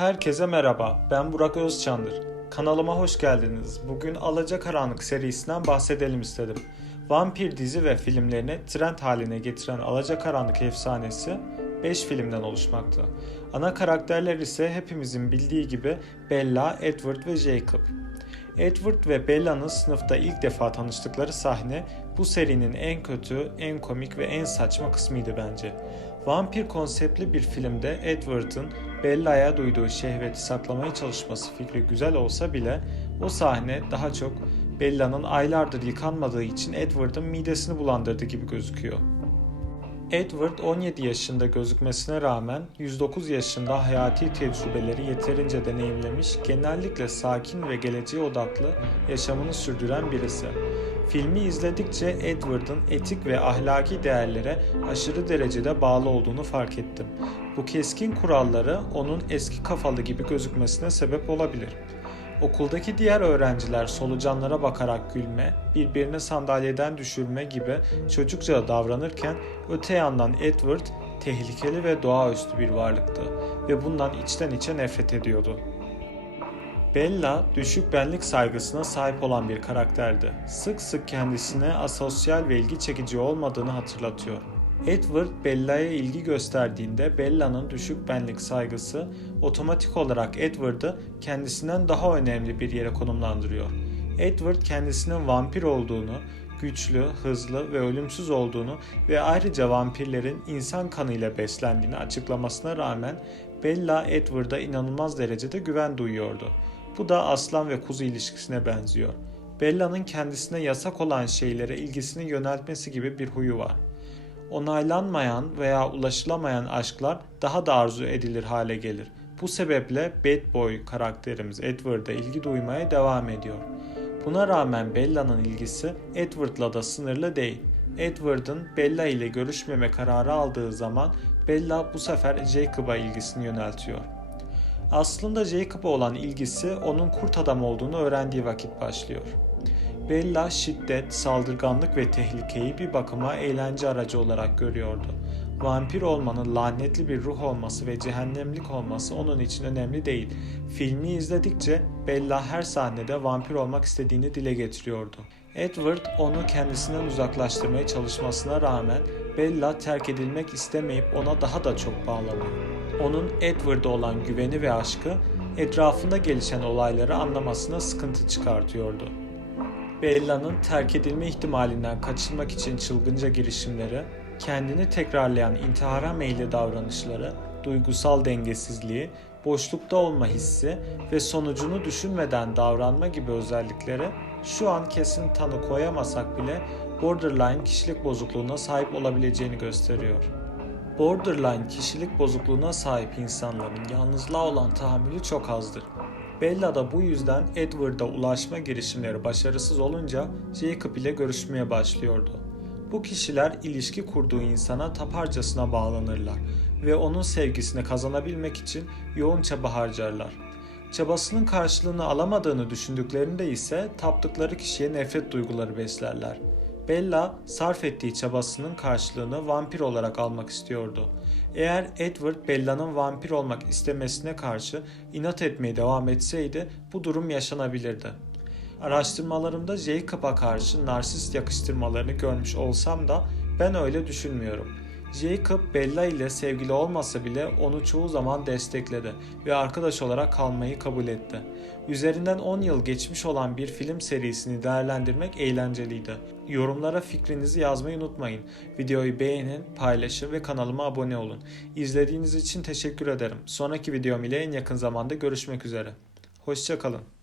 Herkese merhaba, ben Burak Özçandır. Kanalıma hoş geldiniz. Bugün Alacakaranlık serisinden bahsedelim istedim. Vampir dizi ve filmlerini trend haline getiren Alacakaranlık efsanesi 5 filmden oluşmakta. Ana karakterler ise hepimizin bildiği gibi Bella, Edward ve Jacob. Edward ve Bella'nın sınıfta ilk defa tanıştıkları sahne bu serinin en kötü, en komik ve en saçma kısmıydı bence. Vampir konseptli bir filmde Edward'ın Bella'ya duyduğu şehveti saklamaya çalışması fikri güzel olsa bile o sahne daha çok Bella'nın aylardır yıkanmadığı için Edward'ın midesini bulandırdı gibi gözüküyor. Edward 17 yaşında gözükmesine rağmen 109 yaşında hayati tecrübeleri yeterince deneyimlemiş, genellikle sakin ve geleceğe odaklı yaşamını sürdüren birisi. Filmi izledikçe Edward'ın etik ve ahlaki değerlere aşırı derecede bağlı olduğunu fark ettim. Bu keskin kuralları onun eski kafalı gibi gözükmesine sebep olabilir. Okuldaki diğer öğrenciler solucanlara bakarak gülme, birbirini sandalyeden düşürme gibi çocukça davranırken öte yandan Edward tehlikeli ve doğaüstü bir varlıktı ve bundan içten içe nefret ediyordu. Bella düşük benlik saygısına sahip olan bir karakterdi. Sık sık kendisine asosyal ve ilgi çekici olmadığını hatırlatıyor. Edward Bella'ya ilgi gösterdiğinde Bella'nın düşük benlik saygısı otomatik olarak Edward'ı kendisinden daha önemli bir yere konumlandırıyor. Edward kendisinin vampir olduğunu, güçlü, hızlı ve ölümsüz olduğunu ve ayrıca vampirlerin insan kanıyla beslendiğini açıklamasına rağmen Bella Edward'a inanılmaz derecede güven duyuyordu. Bu da aslan ve kuzu ilişkisine benziyor. Bella'nın kendisine yasak olan şeylere ilgisini yöneltmesi gibi bir huyu var. Onaylanmayan veya ulaşılamayan aşklar daha da arzu edilir hale gelir. Bu sebeple Bad Boy karakterimiz Edward'a ilgi duymaya devam ediyor. Buna rağmen Bella'nın ilgisi Edward'la da sınırlı değil. Edward'ın Bella ile görüşmeme kararı aldığı zaman Bella bu sefer Jacob'a ilgisini yöneltiyor. Aslında Jacob'a olan ilgisi onun kurt adam olduğunu öğrendiği vakit başlıyor. Bella şiddet, saldırganlık ve tehlikeyi bir bakıma eğlence aracı olarak görüyordu. Vampir olmanın lanetli bir ruh olması ve cehennemlik olması onun için önemli değil. Filmi izledikçe Bella her sahnede vampir olmak istediğini dile getiriyordu. Edward onu kendisinden uzaklaştırmaya çalışmasına rağmen Bella terk edilmek istemeyip ona daha da çok bağlanıyor. Onun Edward'a olan güveni ve aşkı etrafında gelişen olayları anlamasına sıkıntı çıkartıyordu. Bella'nın terk edilme ihtimalinden kaçınmak için çılgınca girişimleri, kendini tekrarlayan intihara meyilli davranışları, duygusal dengesizliği, boşlukta olma hissi ve sonucunu düşünmeden davranma gibi özellikleri şu an kesin tanı koyamasak bile borderline kişilik bozukluğuna sahip olabileceğini gösteriyor. Borderline kişilik bozukluğuna sahip insanların yalnızlığa olan tahammülü çok azdır. Bella da bu yüzden Edward'a ulaşma girişimleri başarısız olunca Jacob ile görüşmeye başlıyordu. Bu kişiler ilişki kurduğu insana taparcasına bağlanırlar ve onun sevgisini kazanabilmek için yoğun çaba harcarlar. Çabasının karşılığını alamadığını düşündüklerinde ise taptıkları kişiye nefret duyguları beslerler. Bella sarf ettiği çabasının karşılığını vampir olarak almak istiyordu. Eğer Edward Bella'nın vampir olmak istemesine karşı inat etmeye devam etseydi bu durum yaşanabilirdi. Araştırmalarımda Jacob'a karşı narsist yakıştırmalarını görmüş olsam da ben öyle düşünmüyorum. Jacob Bella ile sevgili olmasa bile onu çoğu zaman destekledi ve arkadaş olarak kalmayı kabul etti. Üzerinden 10 yıl geçmiş olan bir film serisini değerlendirmek eğlenceliydi. Yorumlara fikrinizi yazmayı unutmayın. Videoyu beğenin, paylaşın ve kanalıma abone olun. İzlediğiniz için teşekkür ederim. Sonraki videom ile en yakın zamanda görüşmek üzere. Hoşçakalın.